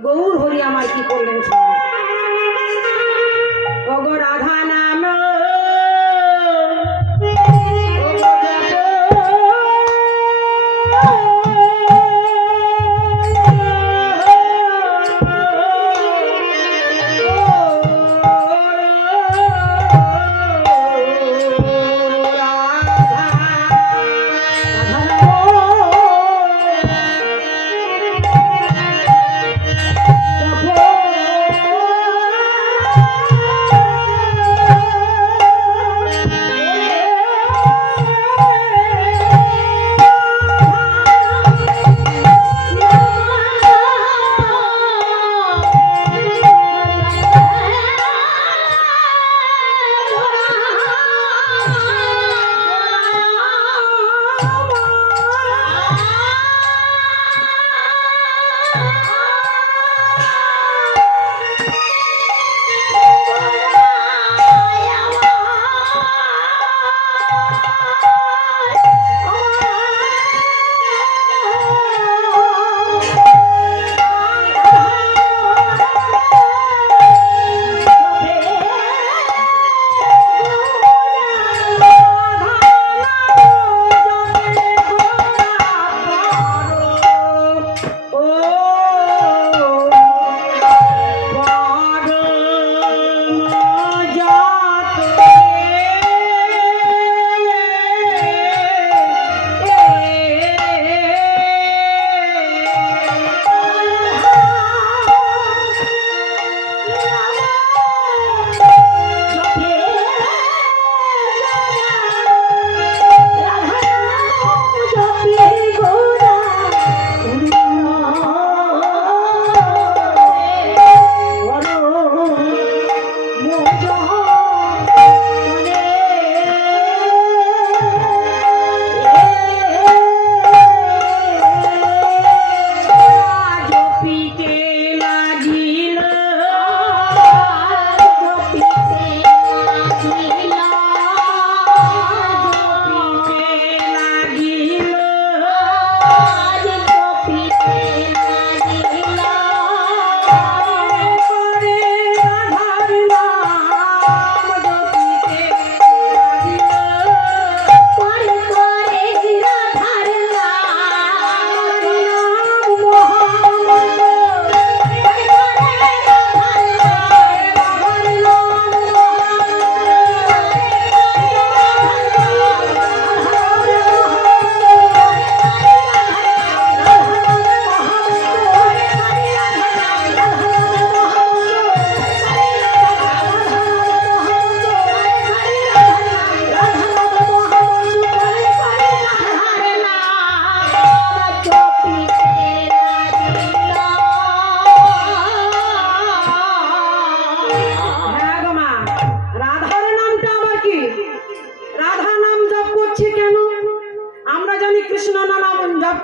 গৌর হরি আমার কি করলেন ওগো রাধা নাম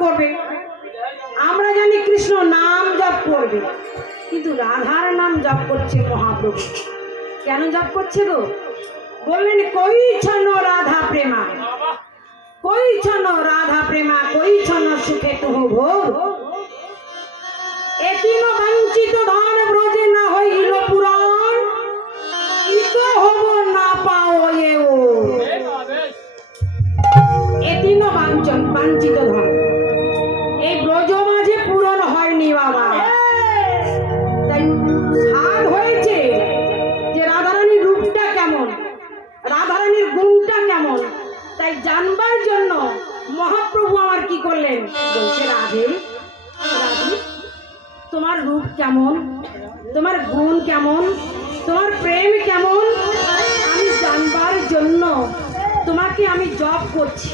করবে আমরা জানি কৃষ্ণ নাম জপ করবে কিন্তু রাধার নাম জপ করছে মহাপ্রভু কেন জপ করছে গো বললেন কই ছন্ন রাধা প্রেমা কই ছন্ন রাধা প্রেমা কই ছন্ন সুখে তুহ ভোর এতিন বঞ্চিত ধন ব্রজে না হইল পুরাণ ইত হব না পাও এও এতিন বাঞ্চিত ধন এই ব্রজ মাঝে পূরণ হয়নি বাবা তাই সাধ হয়েছে যে রাধারানীর রূপটা কেমন রাধারানীর গুণটা কেমন তাই জানবার জন্য মহাপ্রভু আমার কি করলেন বলছে রাধে রাধে তোমার রূপ কেমন তোমার গুণ কেমন তোমার প্রেম কেমন আমি জানবার জন্য তোমাকে আমি জপ করছি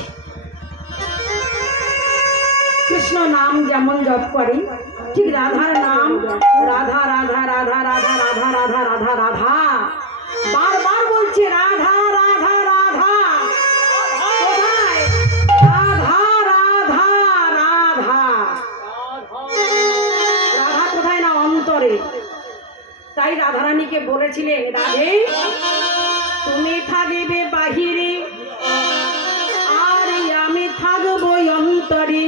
কৃষ্ণ নাম যেমন জপ করি ঠিক রাধার নাম রাধা রাধা রাধা রাধা রাধা রাধা রাধা রাধা বারবার বলছে রাধা রাধা রাধা কোথায় রাধা রাধা রাধা রাধা কোথায় না অন্তরে তাই রাধারানীকে বলেছিলেন রাধে তুমি থাকিবে বাহিরে আর আমি থাকবো অন্তরে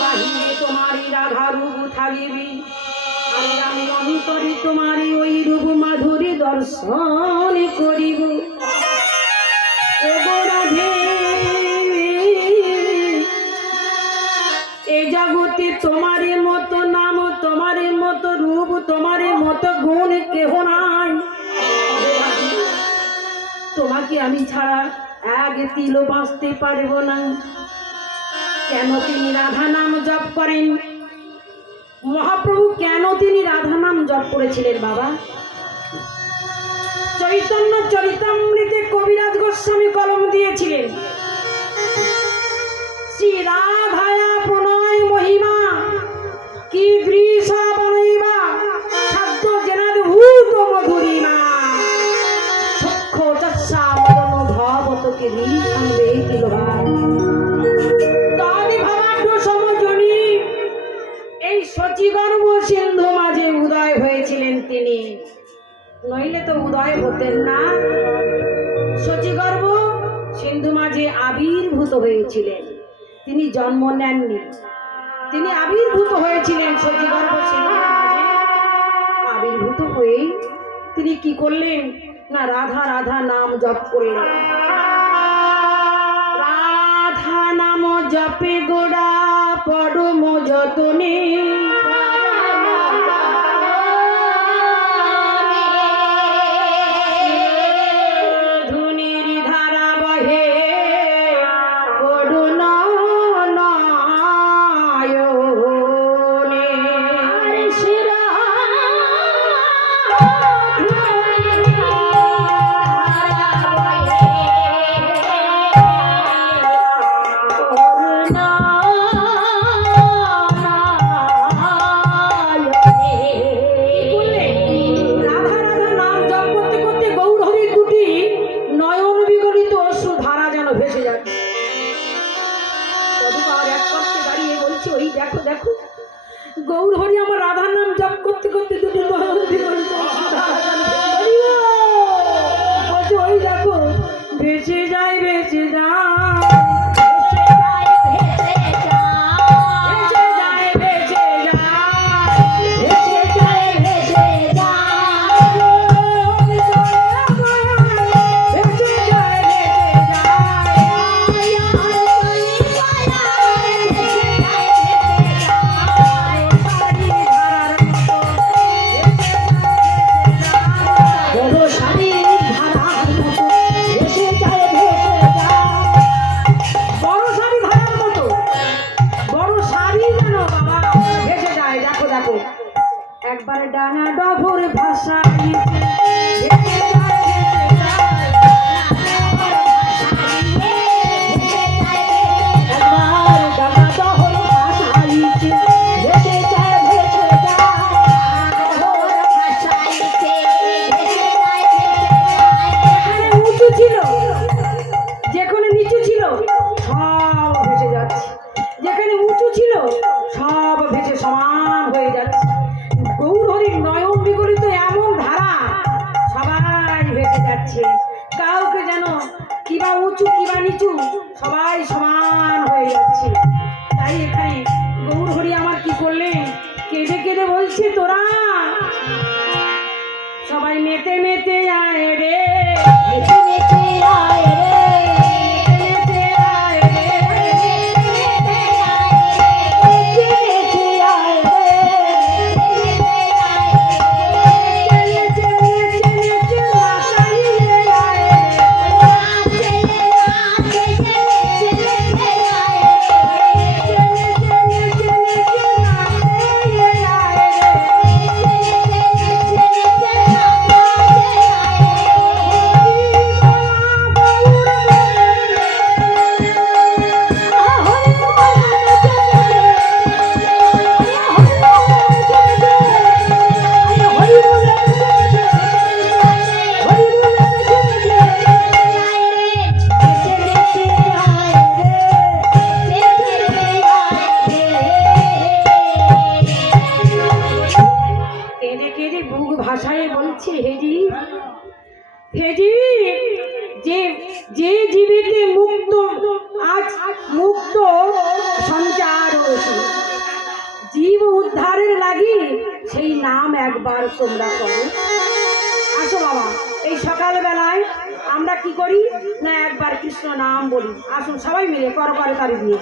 বাহিরে তোমারই রাধা রূপ থাকিবি আজ আমি অন্তরে তোমারই ওই রূপ মাধুরী দর্শন করিব। ওগো রাধে, এই জগতে তোমারই মতো নাম, তোমারই মতো রূপ, তোমারই মতো গুণ কেহ নাই। তোমাকে আমি ছাড়া এক তিলও বাঁচতে পারব না। কেন তিনি রাধা নাম জপ করেন? মহাপ্রভু কেন তিনি রাধা নাম জপ করেছিলেন বাবা? চৈতন্য চরিতামৃতে কবিরাজ গোস্বামী কলম দিয়েছিলেন, শ্রী রাধায়া প্রণয় মহিমা কি দৃশা বনইবা শব্দ জেনাদ ভূত মধুরিমা সক্ষ চচ্ছা মদন ভবতকে নিঃসন্দেহে তিলভার। তাদি ভাবাঢ্য সমজনী এই শচীগর্ভ সিন্ধু মাঝে উদয় হয়েছিলেন তিনি, নইলে তো উদয় হতেন না। শচীগর্ভ সিন্ধু মাঝে আবির্ভূত হয়েছিলেন, তিনি জন্ম নেননি, তিনি আবির্ভূত হয়েছিলেন। শচীগর্ভ সিন্ধু মাঝে আবির্ভূত হয়ে তিনি কি করলেন না, রাধা রাধা নাম জপ করলেন। রাধা নাম জপে গোড়া পরম যতনে, ধুনির ধারা বহে করুণ নয়নে। দেখো দেখো গৌর হরি আমার রাধার নাম জপ করতে করতে দুটি ওই দেখো ভেসে যায় ভেসে একবার ডানা ডবর ভাষা উঁচু ছিল, যেখানে নিচু ছিল সব ভেসে যাচ্ছে, যেখানে উঁচু ছিল সব ভেসে সমান হয়ে যাচ্ছে। গৌর হরির নয়ন বিগলিত এমন ধারা, সবাই ভেসে যাচ্ছে, কাউকে যেন কিবা উঁচু কিবা নিচু সবাই সমান হয়ে যাচ্ছে। তাই এখানে গৌর হরি আমার কি করলেন, কেঁদে কেঁদে বলছে, তোরা সবাই মেতে মেতে আয় রে, মেতে মেতে আয় রে, ভাষায় বলছে, হেজি হেজি যে যে জীবিতে মুক্ত আজ মুক্ত সঞ্চার, জীব উদ্ধারের লাগি সেই নাম একবার তোমরা করো। আসো বাবা, এই সকালবেলায় আমরা কি করি না একবার কৃষ্ণ নাম বলি। আসুন সবাই মিলে করতালি দিয়ে।